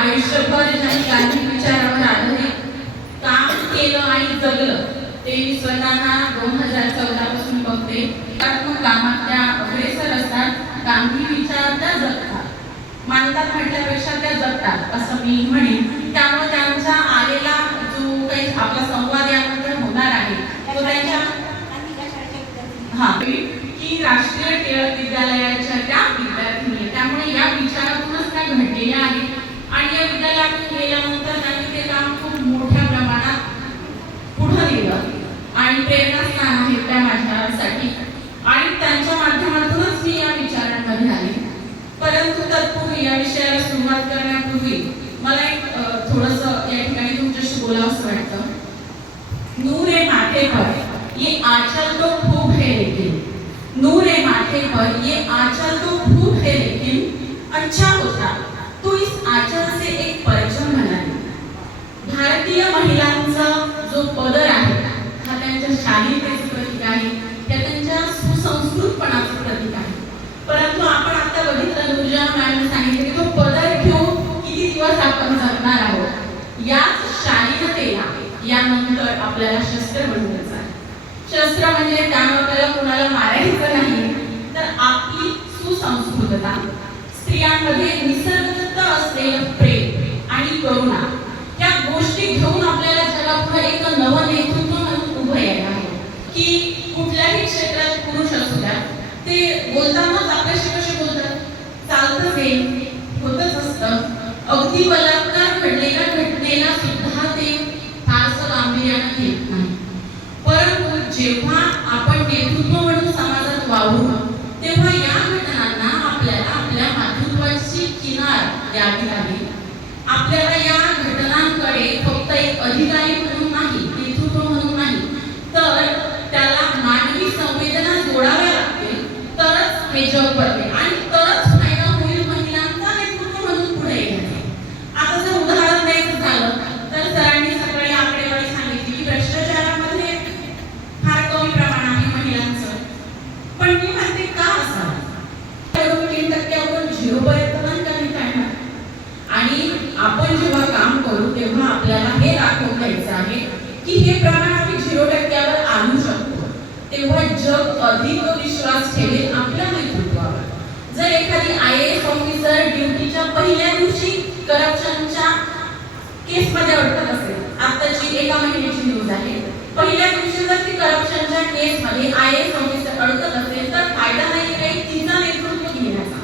आयुष्यभर ज्यांनी गांधी विचारावर आधारित काम केलं आणि जगलं ते मी स्वतः दोन हजार चौदा पासून बघते. कारण कामात त्या अग्रेसर असतात गांधी विचार त्या जगतात. मानतात म्हटल्यापेक्षा त्या जगतात असं मी म्हणेन. त्यामुळे त्यांचा आलेला जो काही आपला संवाद यानंतर होणार आहे तो त्यांच्या हा. की राष्ट्रीय टिळक विद्यालयाच्या त्या विद्यार्थी त्यामुळे या विचारातूनच त्या घडलेल्या आहेत. आणि या विद्यालयातून गेल्यानंतर त्यांनी ते काम खूप मोठ्या प्रमाणात पुढं नेलं. आणि प्रेरणास्थान आहे त्या माझ्यासाठी आणि त्यांच्या माध्यमातूनच मी या विचारांमध्ये आले. परंतु तत्पूर्वी या विषयाला सुरुवात करण्यापूर्वी मला एक थोडस या ठिकाणी तुमच्याशी बोलावंसं वाटतं. नूरे माथे पर ये आचल तो खूप है लेकिन. नूरे माथे पर ये आचल तो खूप है लेकिन. अच्छा होता. तो एक परचम म्हणाले. भारतीय महिलांचा जो पदर आहे हा त्यांच्या शालीनतेचं प्रतीक आहे त्या त्यांच्या सुसंस्कृतपणाचं प्रतीक आहे. परंतु आपण आता बघितलं नुरजा मॅडम सांगितलं की तो पदर घेऊन किती दिवस आपण जगणार आहोत? याच शालीनतेला यानंतर आपल्याला शस्त्र बनवायचं आहे. शस्त्र म्हणजे त्यामुळे आपल्याला कोणाला मारायचं नाही तर आपली सुसंस्कृतता. स्त्रियांमध्ये निसर्ग असलेलं प्रेम आणि करुणा या गोष्टी घेऊन आपल्याला जगापुढे एक नवं नेतृत्व म्हणून उभं यायला आहे की कुठल्याही क्षेत्रात पुरुष असू द्या ते बोलतानाच आपल्याशी कसे बोलतात. चालतं ते होतच असतं. अगदी बलात्कार घडलेल्या घटनेला सुद्धा ते फारसं गांभीर्यानं घेत नाही. परंतु जेव्हा आपण नेतृत्व म्हणून समाजात वावरू तेव्हा या घटनांना आपल्याला आपल्या मातृत्वाची किनार द्यावी लागेल. आपल्याला या घटनांकडे फक्त एक अधिकारी म्हणून नाही नेतृत्व म्हणून नाही तर त्याला मानवी संवेदना जोडाव्या लागतील तरच हे जग बदलेल आणि तरच फायदा होईल महिलांचा नेतृत्व म्हणून पुढे येण्याचा. आता जर उदाहरण द्यायचं झालं तर सरांनी सकाळी आकडेवारी सांगितली की भ्रष्टाचारामध्ये फार कमी प्रमाण आहे महिलांचं. पण मी म्हणते का असावं? तीन टक्क्यावरून झिरो पर्यंत पण कमी मी आणि आपण जेव्हा काम करू तेव्हा आपल्याला हे दाखवून द्यायचं आहे की हे प्रमाण आम्ही झिरो टक्क्यावर आणू शकतो. तेव्हा जग अधिक विश्वास ठेवेल आपल्या जर एखादी आय एस ऑफिसर ड्युटीच्या पहिल्या दिवशी करप्शनच्या केसमध्ये अडकत असेल आताची एका महिन्याची न्यूज आहे. पहिल्या दिवशी जर ती करप्शनच्या केसमध्ये आय एस ऑफिसर अडकत असेल तर फायदा नाही काही तिचा नेतृत्व घेण्याचा.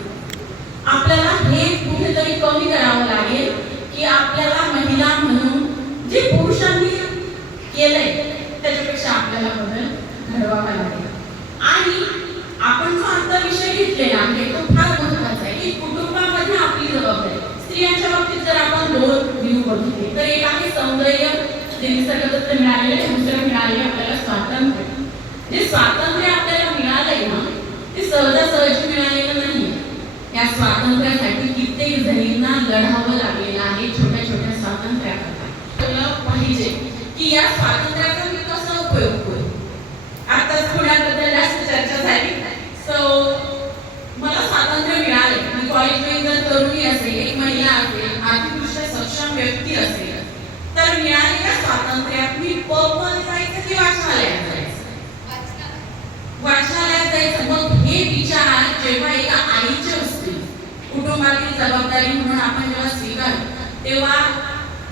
आपल्याला हे कुठेतरी कमी करावं लागेल की आपल्याला महिला म्हणून जे पुरुषांनी केलंय त्याच्यापेक्षा आपल्याला बदल घडवावा लागेल. आणि आपण जो आता विषय घेतलेला आहे तो फार महत्त्वाचा आहे की कुटुंबामध्ये आपली जबाबदारी स्त्रियांच्या बाबतीत जर आपण दोन होती. तर एक आहे सौंदर्य. जे निसर्गदत्त मिळालेले दुसरं मिळालेले आपल्याला स्वातंत्र्य. जे स्वातंत्र्य आपल्याला मिळालंय ना ते सहजासहजी मिळालेलं नाही. या स्वातंत्र्यासाठी कित्येक जणींना लढावं लागलेलं आहे छोट्या छोट्या स्वातंत्र्याकरता. पाहिजे की या स्वातंत्र्या मी कसा उपयोग करू आताच पुण्याबद्दल जास्त चर्चा झाली सो मला स्वातंत्र्य मिळाले मी कॉलेजमध्ये जर तरुणी असेल एक महिला असेल आर्थिकदृष्ट्या सक्षम व्यक्ती असेल तर मिळालेल्या स्वातंत्र्यात मी पबमध्ये जायचं की वाचनालयात जायचं मग हे विचार जेव्हा एका आईचे असतील कुटुंबातील जबाबदारी म्हणून आपण जेव्हा स्वीकार तेव्हा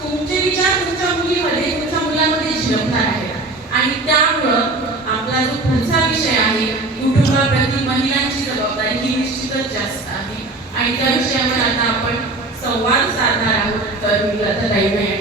तुमचे विचार तुमच्या मुलीमध्ये तुमच्या मुलामध्ये झिरपणार आहे. आणि त्यामुळं आपला जो पुढचा विषय आहे कुटुंबाप्रती महिलांची जबाबदारी ही निश्चितच जास्त आहे. आणि त्या विषयावर आता आपण संवाद साधणार आहोत. तर मी आता ताईंना या